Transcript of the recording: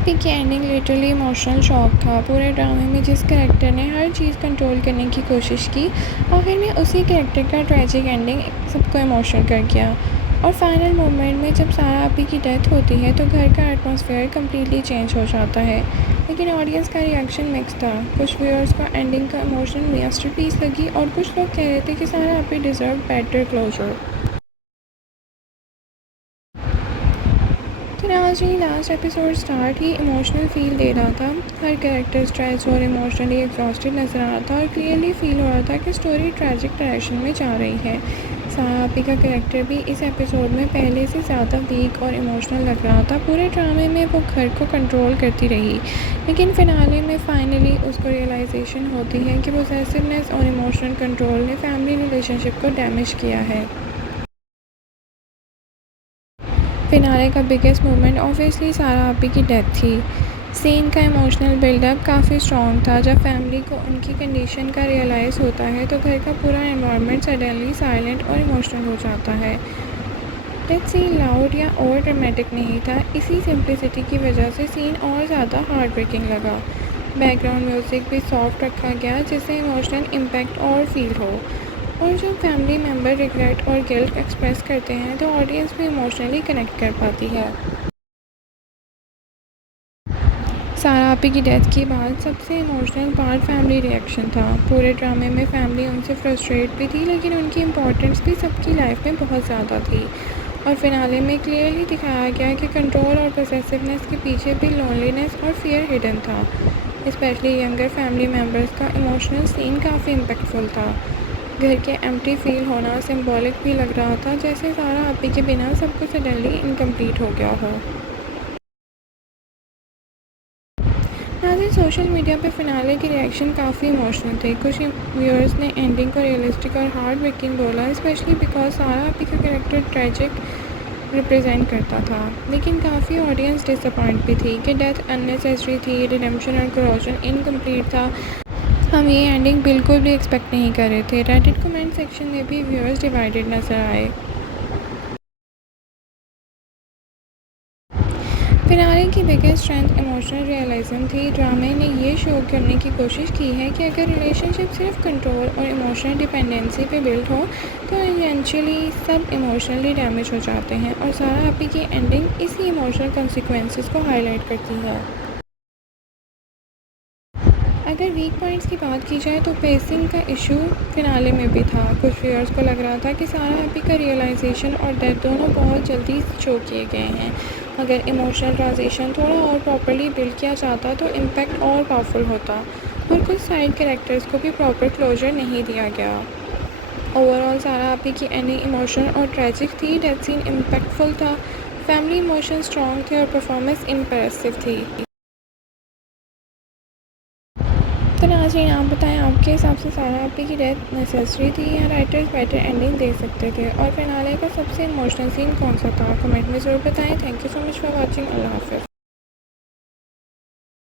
आपी की ending literally emotional shock था। पूरे ड्रामे में जिस कैरेक्टर ने हर चीज़ कंट्रोल करने की कोशिश की, आखिर में उसी कैरेक्टर का ट्रेजिक एंडिंग सबको इमोशनल कर गया। और फाइनल मोमेंट में जब सारा आपी की डेथ होती है तो घर का एटमॉस्फेयर कम्प्लीटली चेंज हो जाता है। लेकिन ऑडियंस का रिएक्शन मिक्स था। कुछ व्यूअर्स को एंडिंग का इमोशनल मास्टरपीस लगी और कुछ लोग कह रहे थे कि सारा आपी डिज़र्व बेटर क्लोजर। तो आज ही लास्ट एपिसोड स्टार्ट ही इमोशनल फील दे रहा था। हर कैरेक्टर स्ट्रेस और इमोशनली एग्जॉस्टेड नजर आ रहा था और क्लियरली फील हो रहा था कि स्टोरी ट्रैजिक डायरेक्शन में जा रही है। सारा आपी का कैरेक्टर भी इस एपिसोड में पहले से ज़्यादा वीक और इमोशनल लग रहा था। पूरे ड्रामे में वो घर को कंट्रोल करती रही, लेकिन फिनाले में फाइनली उसको रियलाइजेशन होती है कि पोसेसिवनेस और इमोशनल कंट्रोल ने फैमिली रिलेशनशिप को डैमेज किया है। फिनाले का बिगेस्ट मोमेंट ऑब्वियसली सारा आपी की डेथ थी। सीन का इमोशनल बिल्डअप काफ़ी स्ट्रॉन्ग था। जब फैमिली को उनकी कंडीशन का रियलाइज़ होता है तो घर का पूरा एनवायरनमेंट सडनली साइलेंट और इमोशनल हो जाता है। डेथ सीन लाउड या ओवर ड्रामेटिक नहीं था। इसी सिंप्लिसिटी की वजह से सीन और ज़्यादा हार्ट ब्रेकिंग लगा। बैकग्राउंड म्यूज़िक भी सॉफ्ट रखा गया जिससे इमोशनल इम्पैक्ट और फील हो। और जब फैमिली मेम्बर रिग्रेट और गिल्ट एक्सप्रेस करते हैं तो ऑडियंस भी इमोशनली कनेक्ट कर पाती है। सारा आपी की डेथ के बाद सबसे इमोशनल पार्ट फैमिली रिएक्शन था। पूरे ड्रामे में फैमिली उनसे फ्रस्ट्रेट भी थी, लेकिन उनकी इम्पोर्टेंस भी सबकी लाइफ में बहुत ज़्यादा थी। और फिनाले में क्लियरली दिखाया गया कि कंट्रोल और पोसेसिवनेस के पीछे भी लोनलीनेस और फियर हिडन था। स्पेशली यंगर फैमिली मेम्बर्स का इमोशनल सीन काफ़ी इम्पैक्टफुल था। घर के एम्प्टी फील होना सिंबॉलिक भी लग रहा था, जैसे सारा आपी के बिना सब कुछ सडनली इनकम्प्लीट हो गया हो। नाज़रीन, सोशल मीडिया पे फिनाले के रिएक्शन काफ़ी इमोशनल थे। कुछ व्यूअर्स ने एंडिंग को रियलिस्टिक और हार्ट ब्रेकिंग बोला, स्पेशली बिकॉज सारा आपी का कैरेक्टर ट्रेजिक रिप्रेजेंट करता था। लेकिन काफ़ी ऑडियंस डिसअपॉइंट भी थी कि डेथ अननेसेसरी थी, रिडेम्पशन और क्लोजर इनकम्प्लीट था। हम ये एंडिंग बिल्कुल भी एक्सपेक्ट नहीं कर रहे थे। रेडिट कमेंट सेक्शन में भी व्यूअर्स डिवाइडेड नज़र आए। फिनाले की बिगेस्ट स्ट्रेंथ इमोशनल रियलिज्म थी। ड्रामे ने ये शो करने की कोशिश की है कि अगर रिलेशनशिप सिर्फ कंट्रोल और इमोशनल डिपेंडेंसी पे बिल्ड हो तो इवेंचुअली सब इमोशनली डैमेज हो जाते हैं। और सारा आपी की एंडिंग इसी इमोशनल कॉन्सिक्वेंसेस को हाईलाइट करती है। अगर वीक पॉइंट्स की बात की जाए तो पेसिंग का इशू फिनाले में भी था। कुछ व्यूअर्स को लग रहा था कि सारा आपी का रियलाइजेशन और डेथ दोनों बहुत जल्दी शो किए गए हैं। अगर इमोशनल ट्रांजिशन थोड़ा और प्रॉपर्ली बिल्ड किया जाता तो इम्पैक्ट और पावरफुल होता। और कुछ साइड कैरेक्टर्स को भी प्रॉपर क्लोजर नहीं दिया गया। ओवरऑल सारा आपी की एंडिंग इमोशनल और ट्रेजिक थी। डेथ सीन इम्पैक्टफुल था, फैमिली इमोशन स्ट्रॉन्ग थे और परफॉर्मेंस इम्प्रेसिव थी। तो नाज़रीन, आप बताएं आपके हिसाब से सारा आपी की डेथ नेसेसरी थी या राइटर्स बेटर एंडिंग दे सकते थे? और फिनाले का सबसे इमोशनल सीन कौन सा था? कमेंट में ज़रूर बताएं। Thank you so much for watching. अल्लाह हाफ़िज़।